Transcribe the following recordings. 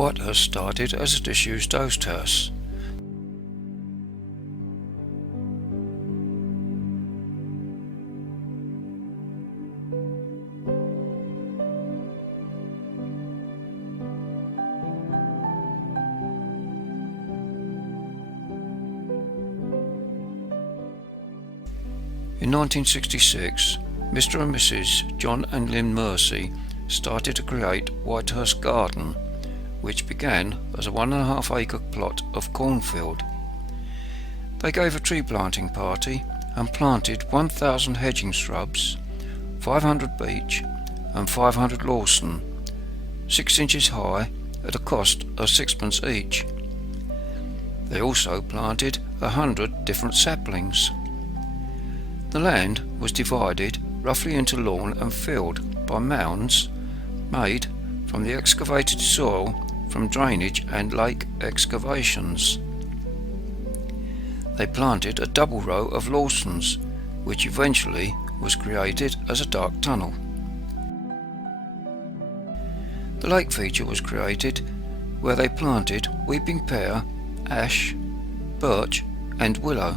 Whitehurst started as a disused oast house. In 1966, Mr. and Mrs. John and Lynn Mercy started to create Whitehurst Garden, which began as a 1.5 acre plot of cornfield. They gave a tree planting party and planted 1,000 hedging shrubs, 500 beech and 500 Lawson, 6 inches high at a cost of 6pence each. They also planted 100 different saplings. The land was divided roughly into lawn and field by mounds made from the excavated soil from drainage and lake excavations. They planted a double row of Lawsons, which eventually was created as a dark tunnel. The lake feature was created where they planted weeping pear, ash, birch and willow.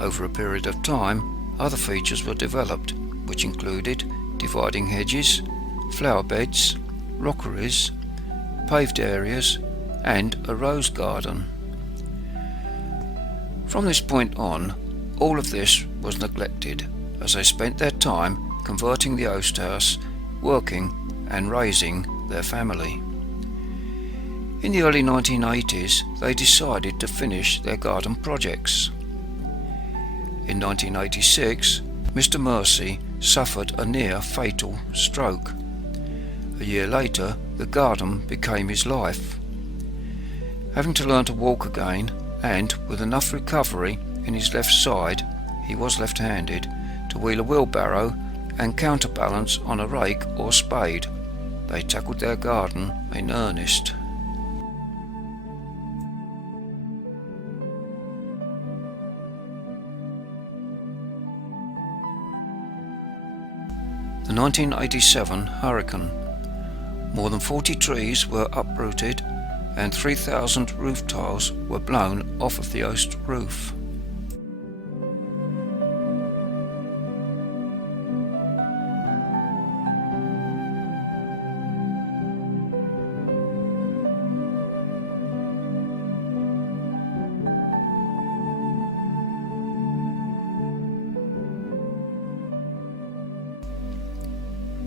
Over a period of time, other features were developed, which included dividing hedges, flower beds, rockeries, paved areas and a rose garden. From this point on, all of this was neglected as they spent their time converting the oast house, working and raising their family. In the early 1980s, they decided to finish their garden projects. In 1986, Mr. Mercy suffered a near fatal stroke. A year later, the garden became his life. Having to learn to walk again, and with enough recovery in his left side, he was left-handed, to wheel a wheelbarrow and counterbalance on a rake or spade, they tackled their garden in earnest. The 1987 hurricane. More than 40 trees were uprooted and 3,000 roof tiles were blown off of the oast roof.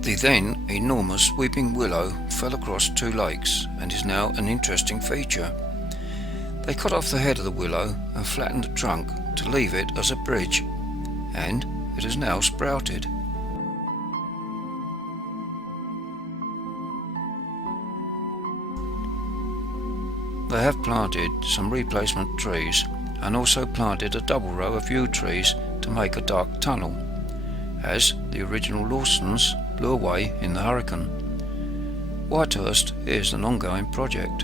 The then enormous weeping willow fell across 2 lakes and is now an interesting feature. They cut off the head of the willow and flattened the trunk to leave it as a bridge, and it has now sprouted. They have planted some replacement trees and also planted a double row of yew trees to make a dark tunnel, as the original Lawsons blew away in the hurricane. Whitehurst is an ongoing project.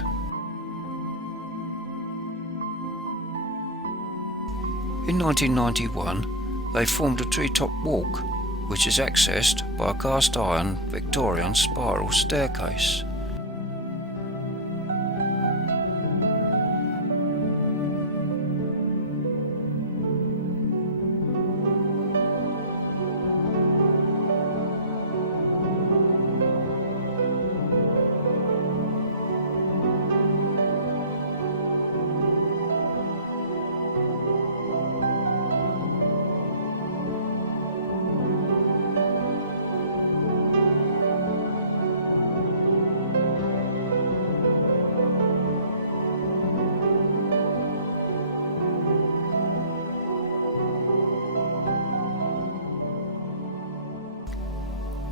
In 1991, they formed a treetop walk, which is accessed by a cast iron Victorian spiral staircase.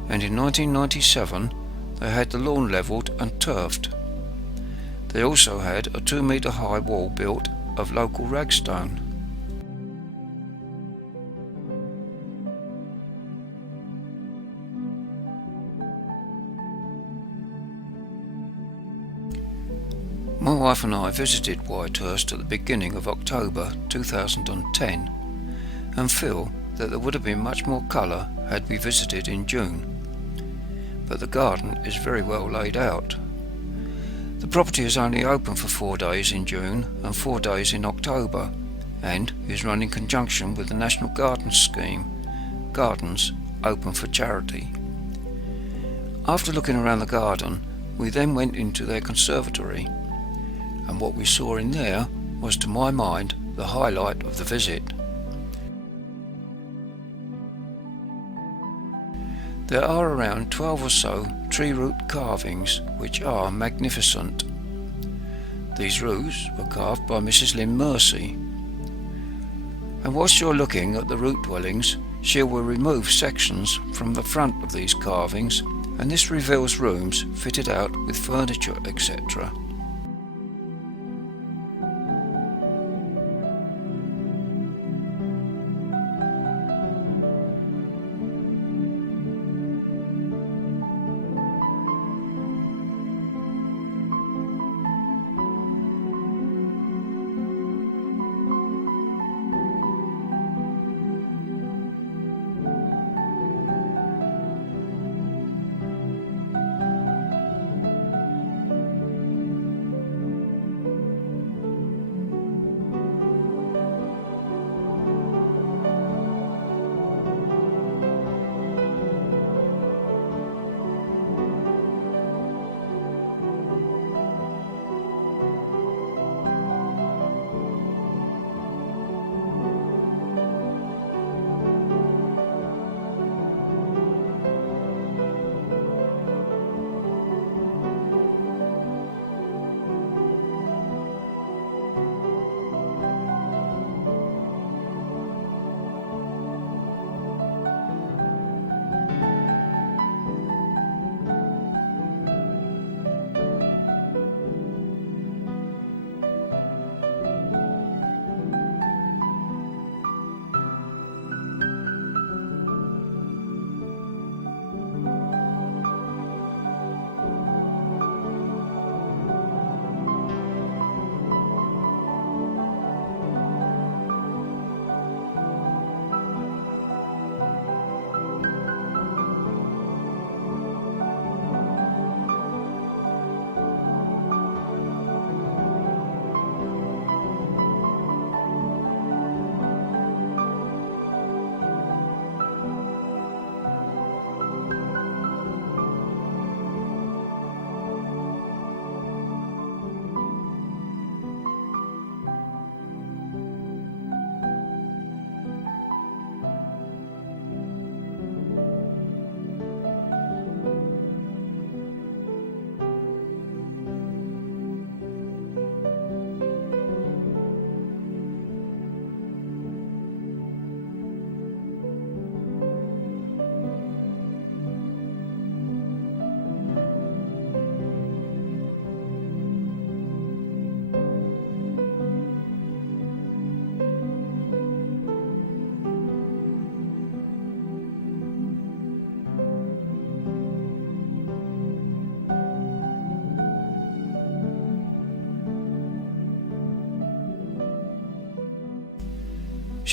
And in 1997 they had the lawn levelled and turfed. They also had a 2-metre high wall built of local ragstone. My wife and I visited Whitehurst at the beginning of October 2010 and feel that there would have been much more colour had we visited in June. but the garden is very well laid out. The property is only open for 4 days in June and 4 days in October, and is run in conjunction with the National Gardens Scheme, Gardens Open for Charity. After looking around the garden, we then went into their conservatory, and what we saw in there was, to my mind, the highlight of the visit. There are around 12 or so tree root carvings which are magnificent. These roots were carved by Mrs. Lynn Mercy, and whilst you're looking at the root dwellings, she will remove sections from the front of these carvings, and this reveals rooms fitted out with furniture, etc.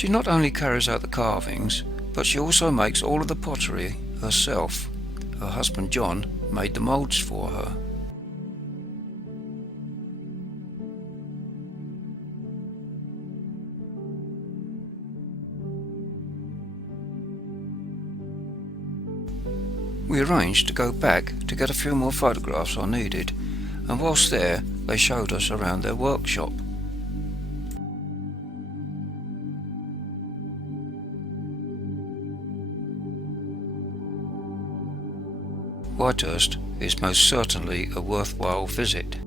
She not only carries out the carvings, but she also makes all of the pottery herself. Her husband John made the moulds for her. We arranged to go back to get a few more photographs I needed, and whilst there they showed us around their workshop. Whitehurst is most certainly a worthwhile visit.